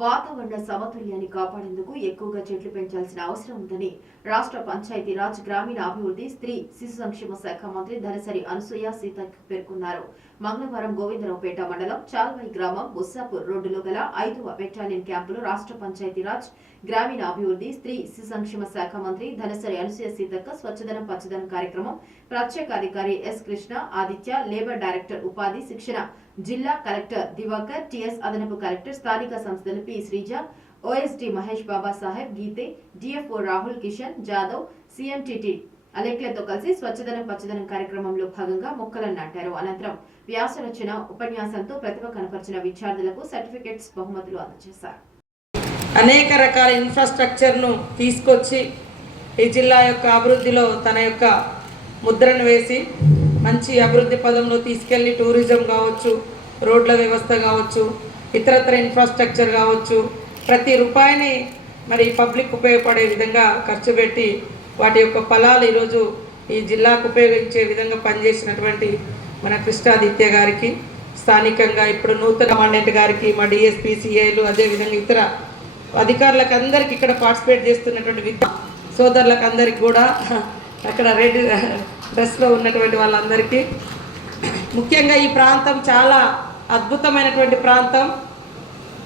వాతావరణ సమతుల్యాన్ని కాపాడేందుకు ఎక్కువగా చెట్లు పెంచాల్సిన అవసరం ఉందని రాష్ట్ర పంచాయతీరాజ్ గ్రామీణాభివృద్ధి స్త్రీ శిశు సంక్షేమ శాఖ మంత్రి ధనసరి అనసూయ సీతక్ పేర్కొన్నారు. మంగళవారం గోవిందరావుపేట మండలం చాల్వాయి గ్రామం బుస్సాపూర్ రోడ్డులో గల 5వ బెటాలియన్ క్యాంపులో రాష్ట్ర పంచాయతీరాజ్ గ్రామీణాభివృద్ధి స్త్రీ శిశు సంక్షేమ శాఖ మంత్రి ధనసరి అనసూయ సీతక్ స్వచ్ఛదనం పచ్చదనం కార్యక్రమం ప్రత్యేక అధికారి S Krishna Aditya, labour director ఉపాధి శిక్షణ జిల్లా కలెక్టర్ దివాకర్, టీఎస్ అదనపు కలెక్టర్, స్థానిక సంస్థలు P Sreeja, OSD Mahesh Baba Saheb, Gite, DFO Rahul Kishan Jadhav, CMTT అలెక్లతో కలిసి స్వచ్ఛదనం పచ్చదనం కార్యక్రమంలో భాగంగా మొక్కలను నాటారు. అనంతరం వ్యాసరచన ఉపన్యాసంతో ప్రతిభ కనపరిచిన విద్యార్థులకు సర్టిఫికెట్స్, బహుమతులు అందజేశారు. అనేక రకాల ఇన్ఫ్రాస్ట్రక్చర్ను తీసుకొచ్చి ఈ జిల్లా యొక్క అభివృద్ధిలో తన యొక్క ముద్రను వేసి మంచి అభివృద్ధి పదంలో తీసుకెళ్లి టూరిజం కావచ్చు, రోడ్ల వ్యవస్థ కావచ్చు, ఇతరత్ర ఇన్ఫ్రాస్ట్రక్చర్ కావచ్చు, ప్రతి రూపాయిని మరి పబ్లిక్ ఉపయోగపడే విధంగా ఖర్చు పెట్టి వాటి యొక్క ఫలాలు ఈరోజు ఈ జిల్లాకు ఉపయోగించే విధంగా పనిచేసినటువంటి మన కృష్ణాదిత్య గారికి, స్థానికంగా ఇప్పుడు నూతన కమాండెంట్ గారికి, మా డిఎస్పీ, సిఐలు, అదేవిధంగా ఇతర అధికారులకు అందరికీ ఇక్కడ పార్టిసిపేట్ చేస్తున్నటువంటి విద్యా సోదరులకు అందరికీ కూడా అక్కడ రెడ్ డ్రెస్లో ఉన్నటువంటి వాళ్ళందరికీ ముఖ్యంగా ఈ ప్రాంతం చాలా అద్భుతమైనటువంటి ప్రాంతం.